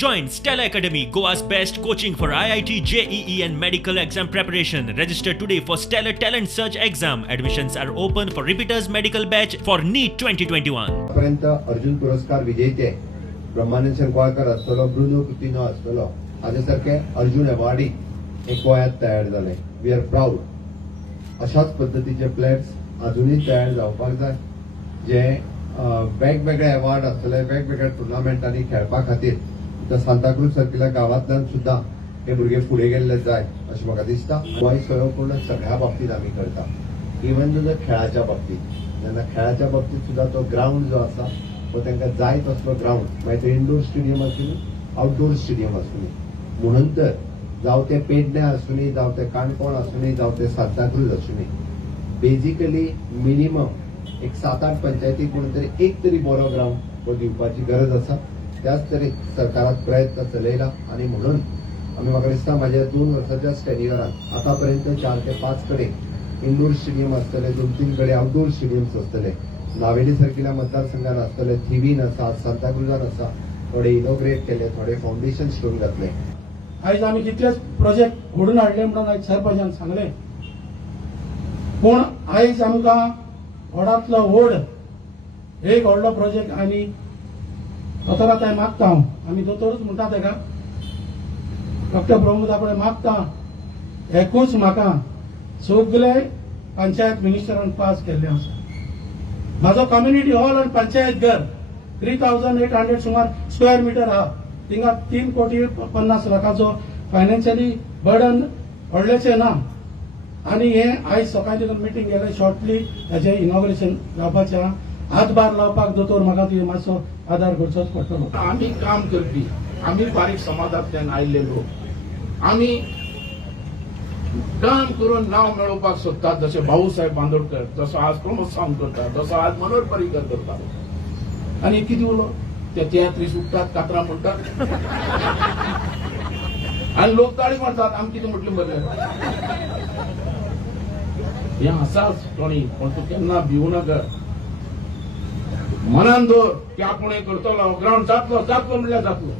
Join Stella Academy, Goa's best coaching for IIT, JEE and medical exam preparation. Register today for Stellar Talent Search exam. Admissions are open for repeaters medical batch for NEET 2021. पर्यंत अर्जुन पुरस्कार विजेते ब्रह्मानंद शंकवाळकर असतलो, Bruno Coutinho असतलो, हाजेसारखे Arjun awardee एक गोंयांत तयार झाले. We are proud. अशाच पद्धतीचे प्लेयर्स अजूनही तयार जावपाक जाय, जे वेगवेगळे अवॉर्ड असतले, वेगवेगळ्या टुर्नामेंटांनी खेळपा खातीर सांताक्रूज सारकिल्या गावांतल्यान सुद्धा हे भुरगे फुडें गेल्ले जाय अशें म्हाका दिसता. गोंय सहपूर्ण सगळ्या बाबतींत आमी करता, इवन जो खेळाच्या बाबतींत. जेन्ना खेळाच्या बाबतींत सुद्धा तो ग्राउंड जो आसा तो तांकां जाय तसलो ग्राउंड, मागीर ते इंडोर स्टेडियम आसूं आउटडोर स्टेडियम आसूं, म्हणून तर जावं ते पेडणे आसूं, जावं ते काणकोण आसूं, जावं ते सांताक्रूज आसूं, बेजिकली मिनिमम एक 7-8 पंचायतीक म्हणून तरी एक तरी बरो ग्राउंड दिवपाची गरज आसा. त्याच तरी सरकारात प्रयत्न चलयला आणि म्हणून आम्ही म्हाका दिसता म्हाज्या 2 वर्साच्या स्टेडियरान आतापर्यंत 4 ते 5 कडेन इंडोर स्टेडियम आसतले, 2-3 कडेन आउटडोर स्टेडियम्स आसतले. नावेली सारकिल्या मतदारसंघात आसतले, थिवीन आसा, सांताक्रुजान आसा. थोडे इनॉग्रेट केले, थोडे फाउंडेशन स्टोन घातले. आयज आमी कितलेच प्रोजेक्ट घडून हाडले म्हणून आयज सरपंचान सांगले, पूण आयज आमकां व्हडांतलो व्हड एक व्हडलो प्रोजेक्ट आनी दोतोराक हांव मागता, आमी दोतोरूच म्हणटा तेका, डॉक्टर प्रमोद आपणे मागता, एकूच म्हाका सगळे पंचायत मिनिस्टरान पास केल्ले आसा. म्हाजो कम्युनिटी हॉल आनी पंचायत घर 3800 सुमार स्क्वेअर मिटर आहा, थिंगा 3,50,00,000 फायनान्शियली बर्डन व्हडलेशें ना. आनी हे आयज सकाळी तितून मिटींग गेले, शॉर्टली हेचे इनॉग्रेशन जावपाचें आहा. हातभार लावपाक दोतोर म्हाका ती मातसो आदार करचोच पडटलो. आम्ही काम करपी, आम्ही बारीक समाजांतल्यान आयिल्ले लोक, आम्ही काम करून नाव मेळोवपाक सोदतात. जसे भाऊसाहेब बांदोडकर, जसो आज प्रमोद सावंत करता, जसो आज मनोहर पर्रीकर करता. आणि किती उलो ते तियात्री सुट्टात, कातरां म्हणटात आणि लोक ताळी मारतात. आमी कितें म्हटलें बरें, हें आसाच कोणी, पण तूं केन्ना भिवू नाका. मनान दवर की आपूण हें करतलो, ग्राउंड जातलो म्हणल्यार जातलो.